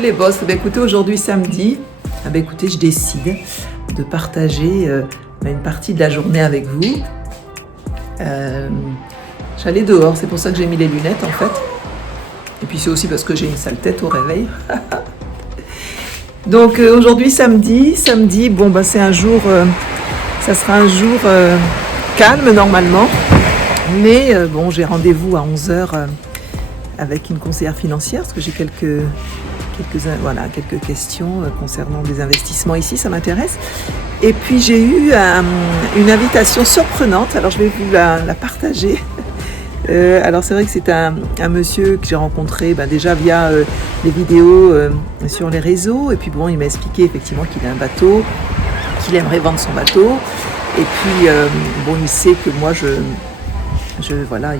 les boss. Écoutez, aujourd'hui samedi, écoutez, je décide de partager une partie de la journée avec vous. J'allais dehors, c'est pour ça que j'ai mis les lunettes en fait. Et puis c'est aussi parce que j'ai une sale tête au réveil. Donc aujourd'hui samedi, c'est un jour, ça sera un jour calme normalement. Mais j'ai rendez-vous à 11h avec une conseillère financière parce que j'ai quelques questions concernant des investissements ici, ça m'intéresse. Et puis j'ai eu une invitation surprenante, alors je vais vous la partager. Alors c'est vrai que c'est un monsieur que j'ai rencontré déjà via les vidéos sur les réseaux. Et puis il m'a expliqué effectivement qu'il a un bateau, qu'il aimerait vendre son bateau. Et puis il sait que moi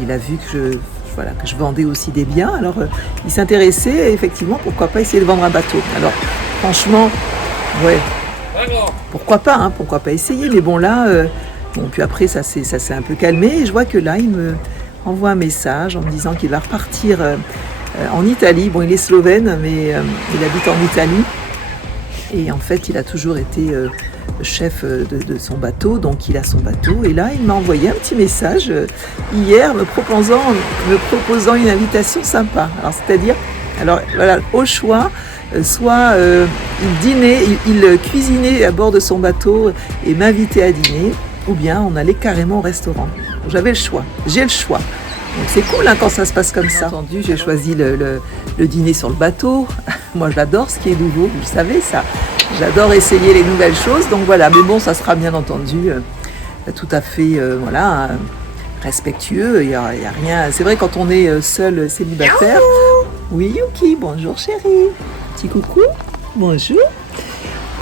il a vu que je vendais aussi des biens. Alors il s'intéressait effectivement, pourquoi pas essayer de vendre un bateau. Alors franchement, pourquoi pas essayer. Mais puis après ça s'est un peu calmé et je vois que là il me envoie un message en me disant qu'il va repartir en Italie. Il est slovène mais il habite en Italie et en fait il a toujours été chef de son bateau, donc il a son bateau et là il m'a envoyé un petit message hier me proposant une invitation sympa. Alors c'est-à-dire, au choix, soit il cuisinait à bord de son bateau et m'invitait à dîner, ou bien on allait carrément au restaurant. Donc, j'ai le choix. Donc c'est cool quand ça se passe comme ça. Bien entendu, j'ai choisi le dîner sur le bateau. Moi j'adore ce qui est nouveau, vous le savez ça. J'adore essayer les nouvelles choses, donc voilà. Mais ça sera bien entendu tout à fait respectueux. Il y a rien. C'est vrai quand on est seul célibataire. Oui, Yuki, bonjour chérie. Petit coucou, bonjour.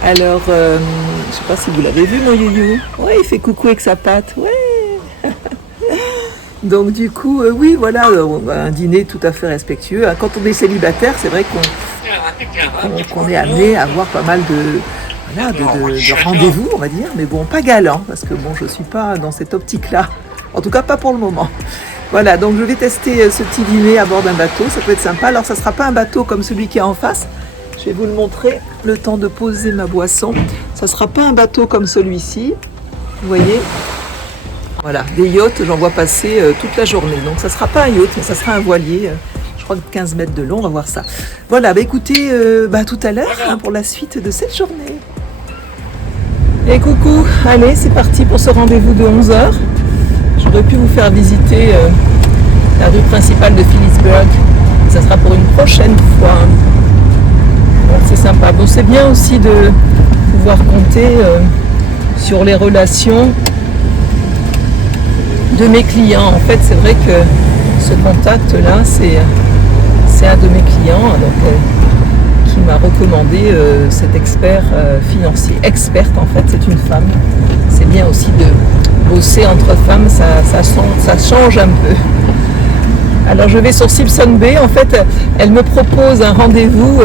Alors, je ne sais pas si vous l'avez vu mon youyou. Ouais, il fait coucou avec sa patte. Ouais. Donc du coup, un dîner tout à fait respectueux. Quand on est célibataire, c'est vrai qu'on est amené à avoir pas mal de rendez-vous, on va dire, mais pas galant, parce que je ne suis pas dans cette optique-là, en tout cas pas pour le moment. Voilà, donc je vais tester ce petit dîner à bord d'un bateau, ça peut être sympa. Alors ça ne sera pas un bateau comme celui qui est en face, je vais vous le montrer, le temps de poser ma boisson. Ça ne sera pas un bateau comme celui-ci, vous voyez. Voilà, des yachts, j'en vois passer toute la journée, donc ça ne sera pas un yacht, mais ça sera un voilier. Je crois que 15 mètres de long, on va voir ça. Voilà, écoutez, tout à l'heure pour la suite de cette journée. Et coucou, allez, c'est parti pour ce rendez-vous de 11h. J'aurais pu vous faire visiter la rue principale de Phillipsburg. Ça sera pour une prochaine fois. Donc c'est sympa. C'est bien aussi de pouvoir compter sur les relations de mes clients. En fait, c'est vrai que ce contact-là, c'est un de mes clients qui m'a recommandé cet expert financier. Experte, en fait, c'est une femme. C'est bien aussi de bosser entre femmes, ça change un peu. Alors, je vais sur Simpson Bay. En fait, elle me propose un rendez-vous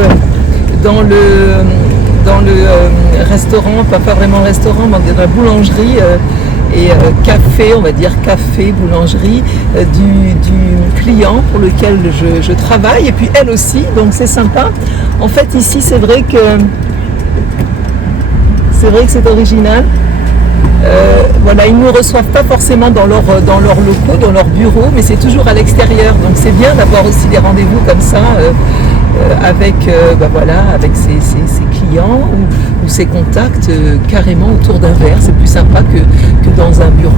dans le restaurant, pas vraiment restaurant, mais dans la boulangerie et café, on va dire café, boulangerie du client pour lequel je travaille, et puis elle aussi, donc c'est sympa. En fait ici c'est vrai que c'est original. Ils ne nous reçoivent pas forcément dans leurs locaux, dans leurs bureaux, mais c'est toujours à l'extérieur, donc c'est bien d'avoir aussi des rendez-vous comme ça avec ses clients ou ses contacts carrément autour d'un verre. C'est plus sympa que dans un bureau.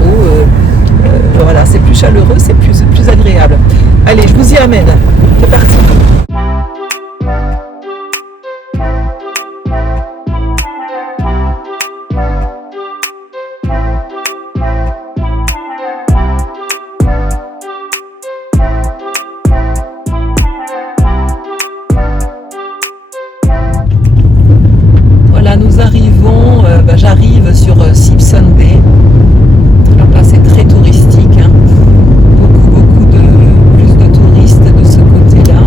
C'est plus chaleureux, c'est plus agréable. Allez, je vous y amène. C'est parti. Nous arrivons, j'arrive sur Simpson Bay. Alors là c'est très touristique, beaucoup plus de touristes de ce côté-là.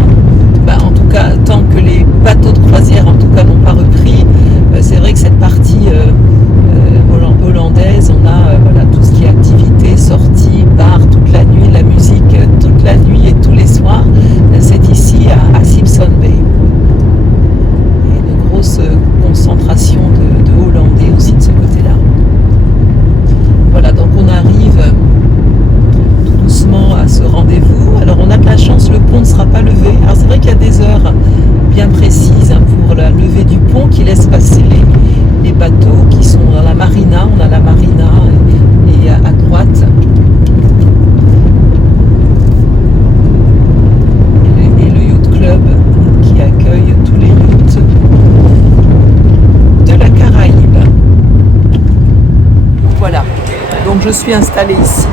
je suis installée ici,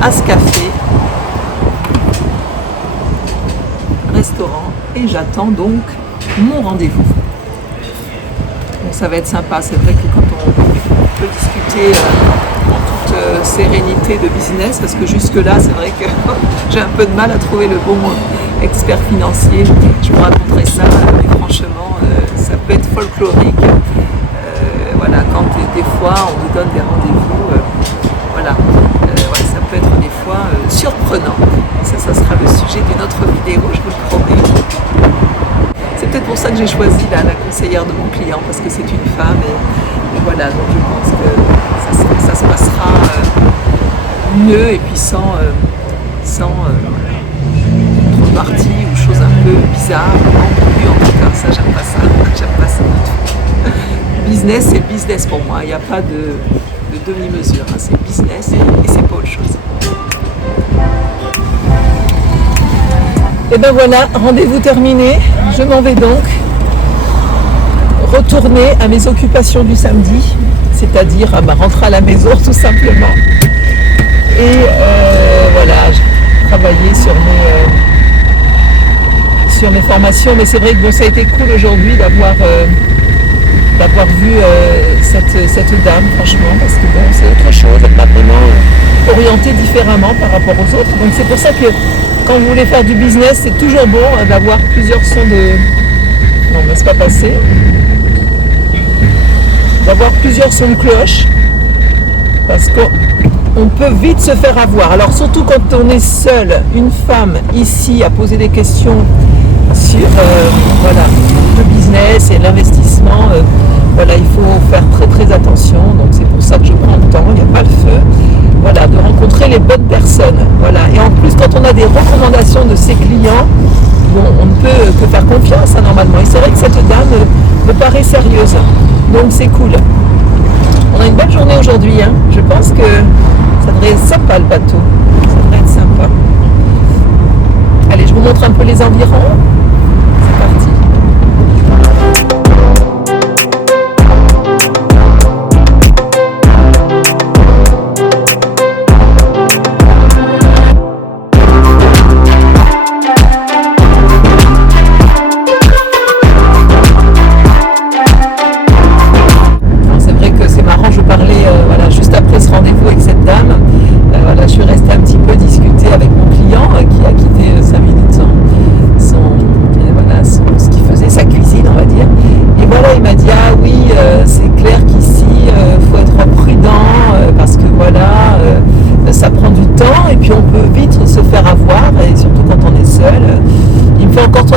à ce café, restaurant, et j'attends donc mon rendez-vous. Donc ça va être sympa, c'est vrai que quand on peut discuter en toute sérénité de business, parce que jusque-là, c'est vrai que j'ai un peu de mal à trouver le bon expert financier. Je vous raconterai ça, mais franchement, ça peut être folklorique. Voilà, quand des fois on nous donne des rendez-vous, voilà, ouais, ça peut être des fois surprenant. Ça sera le sujet d'une autre vidéo, je vous le promets. C'est peut-être pour ça que j'ai choisi la conseillère de mon client, parce que c'est une femme, et voilà, donc je pense que ça se passera mieux, et puis sans contrepartie ou choses un peu bizarres, en tout cas, ça j'aime pas ça du tout. Business, c'est business pour moi, il n'y a pas de demi-mesure, hein. C'est business et c'est pas autre chose. Et ben voilà, rendez-vous terminé, je m'en vais donc retourner à mes occupations du samedi, c'est-à-dire à rentrer à la maison tout simplement. Et voilà, j'ai travaillé sur mes formations, mais c'est vrai que bon, ça a été cool aujourd'hui d'avoir vu cette dame, franchement, parce que bon, c'est autre chose, elle m'a vraiment orientée différemment par rapport aux autres. Donc c'est pour ça que quand vous voulez faire du business, c'est toujours bon d'avoir plusieurs sons de... Non, mais c'est pas passé. D'avoir plusieurs sons de cloche, parce qu'on peut vite se faire avoir. Alors surtout quand on est seul, une femme ici à poser des questions sur voilà, le business et l'investissement, voilà, il faut faire très très attention. Donc c'est pour ça que je prends le temps, il n'y a pas le feu. Voilà, de rencontrer les bonnes personnes. Voilà. Et en plus, quand on a des recommandations de ses clients, bon, on ne peut que faire confiance hein, normalement. Et c'est vrai que cette dame me paraît sérieuse. Donc c'est cool. On a une belle journée aujourd'hui. Hein. Je pense que ça devrait être sympa le bateau. Ça devrait être sympa. Allez, je vous montre un peu les environs. C'est parti.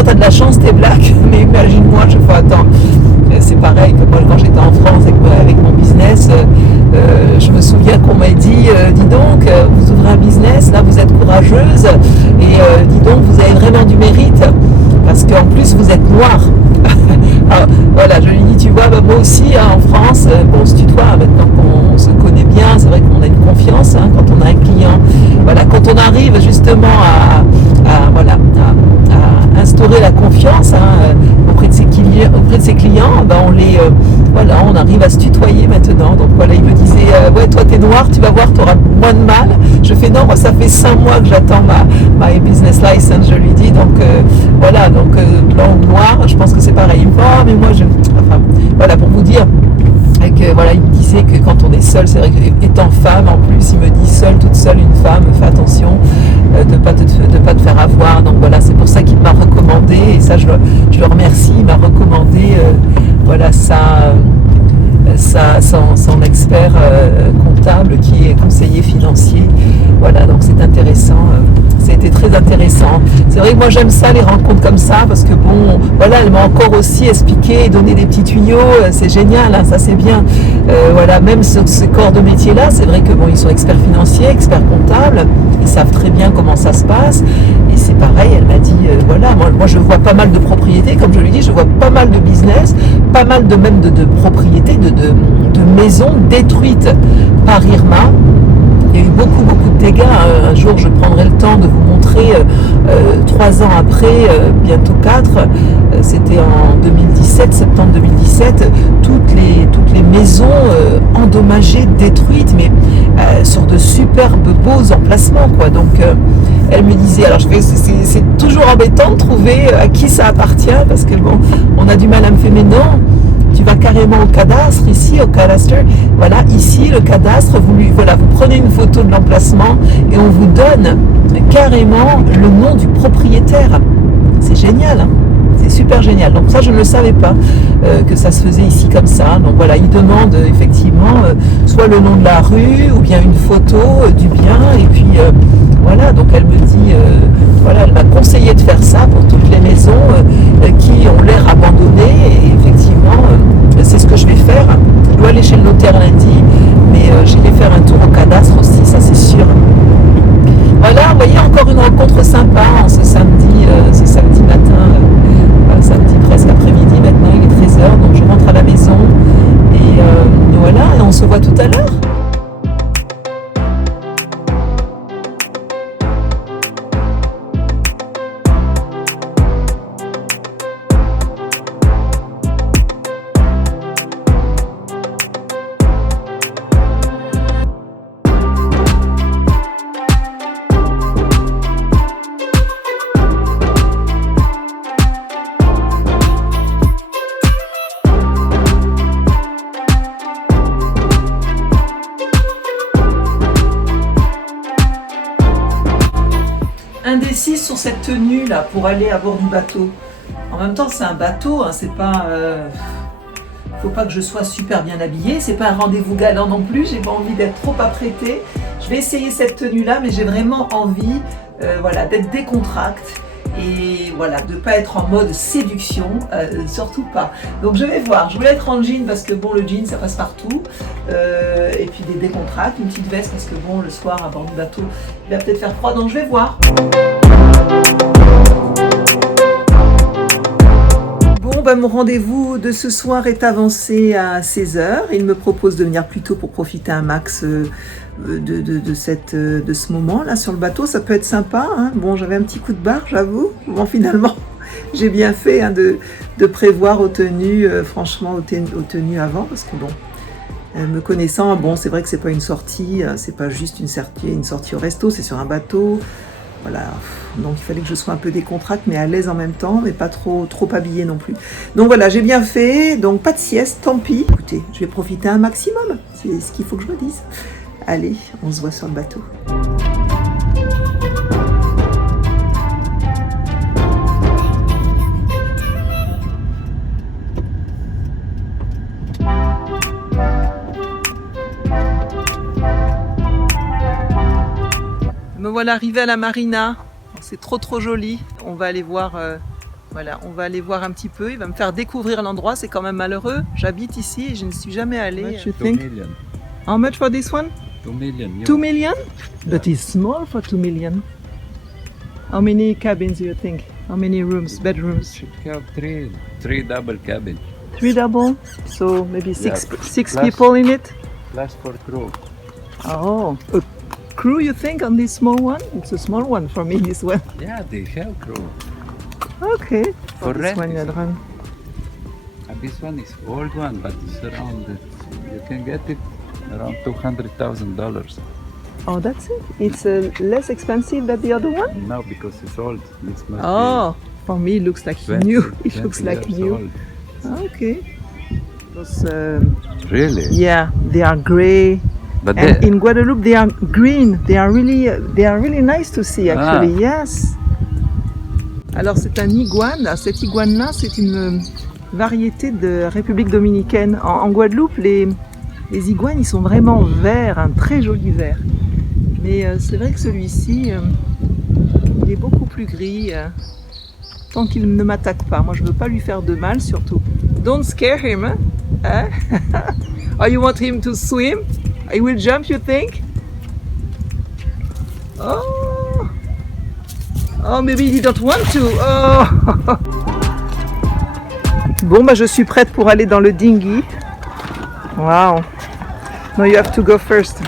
T'as de la chance, t'es black, mais imagine-moi, je fais attends, c'est pareil que moi quand j'étais en France avec mon business, je me souviens qu'on m'a dit, dis donc, vous ouvrez un business, là vous êtes courageuse, et dis donc, vous avez vraiment du mérite, parce qu'en plus vous êtes noire. Alors, voilà, je lui dis, tu vois, bah, moi aussi hein, en France, bon, on se tutoie, maintenant qu'on se connaît bien, c'est vrai qu'on a une confiance hein, quand on a un client. Voilà, quand on arrive justement à instaurer la confiance hein, auprès de ses clients, ben voilà, on arrive à se tutoyer maintenant. Donc voilà, il me disait, ouais, toi t'es noir, tu vas voir, tu auras moins de mal. Je fais non, moi ça fait 5 mois que j'attends ma business license, je lui dis. Donc voilà, donc blanc ou noir, je pense que c'est pareil. Il me dit, oh, mais moi enfin, voilà, pour vous dire. Que, voilà, il me disait que quand on est seul, c'est vrai qu'étant femme en plus, il me dit seule, toute seule, une femme, fais attention de pas te faire avoir. Donc voilà, c'est pour ça qu'il m'a recommandé, et ça je le remercie, il m'a recommandé voilà, son expert comptable qui est conseiller financier. Voilà, donc c'est intéressant. Ça a été très intéressant. C'est vrai que moi j'aime ça, les rencontres comme ça, parce que bon, voilà, elle m'a encore aussi expliqué et donné des petits tuyaux. C'est génial, hein, ça c'est bien. Voilà, même sur ce corps de métier-là, c'est vrai que bon, ils sont experts financiers, experts comptables, ils savent très bien comment ça se passe. Et c'est pareil, elle m'a dit, voilà, moi je vois pas mal de propriétés, comme je lui dis, je vois pas mal de business, pas mal de propriétés, de maisons détruites par Irma. Il y a eu beaucoup de dégâts. Un jour, je prendrai le temps de vous montrer 3 ans après, bientôt 4, c'était en 2017, septembre 2017, toutes les maisons endommagées. endommagée, détruite, mais sur de superbes beaux emplacements, quoi. Donc elle me disait, alors c'est toujours embêtant de trouver à qui ça appartient, parce que bon, on a du mal à me faire, mais non, tu vas carrément au cadastre, ici au cadastre, voilà, ici le cadastre, vous prenez une photo de l'emplacement et on vous donne carrément le nom du propriétaire. C'est génial, hein. C'est super génial. Donc ça, je ne le savais pas que ça se faisait ici comme ça. Donc voilà, ils demandent effectivement soit le nom de la rue ou bien une photo du bien. Et puis voilà, donc elle me dit, voilà, elle m'a conseillé de faire ça pour toutes les maisons qui ont l'air abandonnées. Et effectivement, c'est ce que je vais faire. Je dois aller chez le notaire lundi, mais j'irai faire un tour au cadastre aussi, ça c'est sûr. Voilà, vous voyez, encore une rencontre sympa hein, ce samedi matin, samedi presque après-midi maintenant, il est 13h, donc je rentre à la maison et voilà, et on se voit tout à l'heure. Indécise sur cette tenue là pour aller à bord du bateau. En même temps, c'est un bateau, hein, c'est pas. Faut pas que je sois super bien habillée, c'est pas un rendez-vous galant non plus, j'ai pas envie d'être trop apprêtée. Je vais essayer cette tenue là, mais j'ai vraiment envie voilà, d'être décontracte et voilà, de pas être en mode séduction, surtout pas. Donc je vais voir, je voulais être en jean parce que bon, le jean ça passe partout, et puis des décontracts, une petite veste parce que bon, le soir à bord du bateau il va peut-être faire froid, donc je vais voir. Bon, ben, mon rendez-vous de ce soir est avancé à 16h. Il me propose de venir plus tôt pour profiter un max de ce moment-là sur le bateau. Ça peut être sympa, hein. Bon, j'avais un petit coup de barre, j'avoue. Bon, finalement, j'ai bien fait hein, de prévoir aux tenues, franchement, aux tenues avant, parce que bon, me connaissant, bon, c'est vrai que c'est pas une sortie, c'est pas juste une sortie au resto, c'est sur un bateau. Voilà, donc il fallait que je sois un peu décontractée, mais à l'aise en même temps, mais pas trop habillée non plus. Donc voilà, j'ai bien fait, donc pas de sieste, tant pis. Écoutez, je vais profiter un maximum, c'est ce qu'il faut que je me dise. Allez, on se voit sur le bateau. Me voilà arrivé à la marina, c'est trop joli. On va aller voir, voilà, on va aller voir un petit peu. Il va me faire découvrir l'endroit. C'est quand même malheureux. J'habite ici et je ne suis jamais allée. 2 million. How much for this one? 2 million. 2 million? That is small for 2 million. How many cabins do you think? How many rooms, bedrooms? Should have three double cabin. 3 double, so maybe six Plus- people in it. Plus for crew. Oh, a crew you think on this small one? It's a small one for me, this one. Yeah, they have crew. Okay. For this rent, one, is it? Yadran. This one is old one, but it's around. You can get it around $200,000. Oh, that's it. It's less expensive than the other one. No, because it's old. This must Oh, for me it looks like be 20, new. It 20 looks like years new. old. Okay. Those, Really? yeah, they are grey. But And they, in Guadeloupe, they are green. They are really nice to see, actually. Yes. Alors, c'est un iguane. Cette iguane-là, c'est une variété de République dominicaine. En Guadeloupe, les iguanes, ils sont vraiment verts, un très joli vert. Mais c'est vrai que celui-ci, il est beaucoup plus gris. Tant qu'il ne m'attaque pas. Moi, je ne veux pas lui faire de mal, surtout. Don't scare him, hein? Hein? Oh, you want him to swim? He will jump, you think? Oh! Oh, maybe he don't want to. Oh! Bon, bah, je suis prête pour aller dans le dinghy. Wow. No, you have to go first.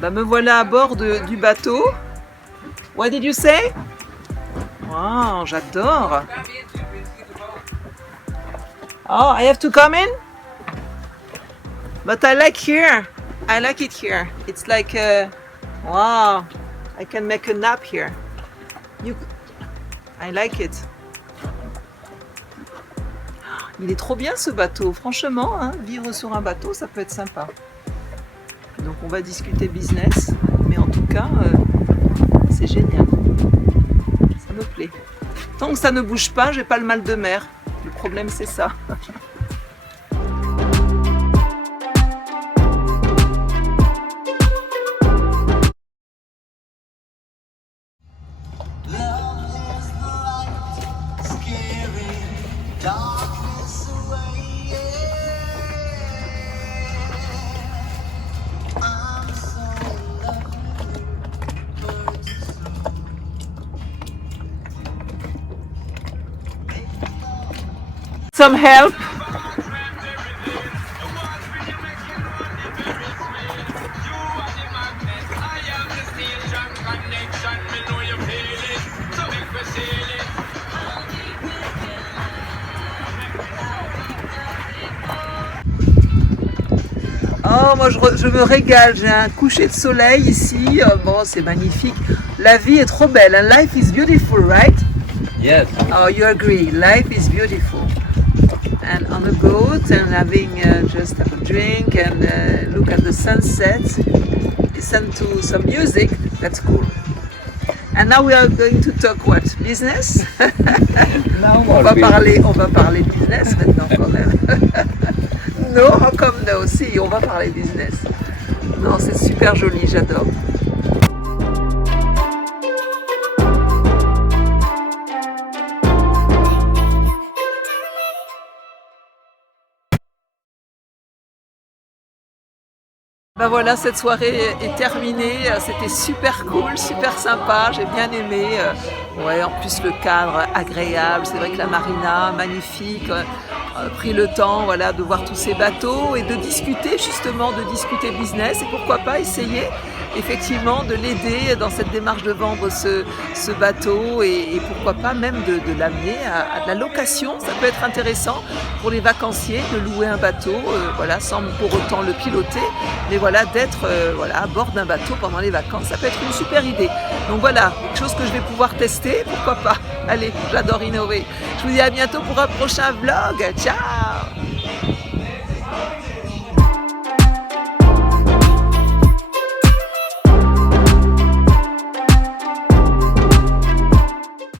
Bah, me voilà à bord du bateau. What did you say? Wow, j'adore. Oh, I have to come in? But I like here. I like it here. It's like, wow, I can make a nap here. I like it. Il est trop bien ce bateau, franchement, hein, vivre sur un bateau, ça peut être sympa. Donc on va discuter business, mais en tout cas, c'est génial. Ça me plaît. Tant que ça ne bouge pas, j'ai pas le mal de mer. Le problème, c'est ça. Some help. Oh, moi je me régale, j'ai un coucher de soleil ici, bon c'est magnifique. La vie est trop belle, and life is beautiful, right? Yes. Oh, you agree, life is beautiful. And on a boat and having just a drink and look at the sunset, listen to some music, that's cool. And now we are going to talk what? Business? on va parler business maintenant quand même. No, how come no? Si, on va parler business. Non, c'est super joli, j'adore. Ben voilà, cette soirée est terminée, c'était super cool, super sympa, j'ai bien aimé. Ouais, en plus le cadre agréable, c'est vrai que la marina, magnifique, pris le temps voilà, de voir tous ces bateaux et de discuter justement, de discuter business et pourquoi pas essayer effectivement de l'aider dans cette démarche de vendre ce bateau et pourquoi pas même de l'amener à de la location. Ça peut être intéressant pour les vacanciers de louer un bateau, voilà, sans pour autant le piloter, mais voilà, d'être voilà, à bord d'un bateau pendant les vacances, ça peut être une super idée. Donc voilà, quelque chose que je vais pouvoir tester, pourquoi pas. Allez, j'adore innover. Je vous dis à bientôt pour un prochain vlog. Ciao!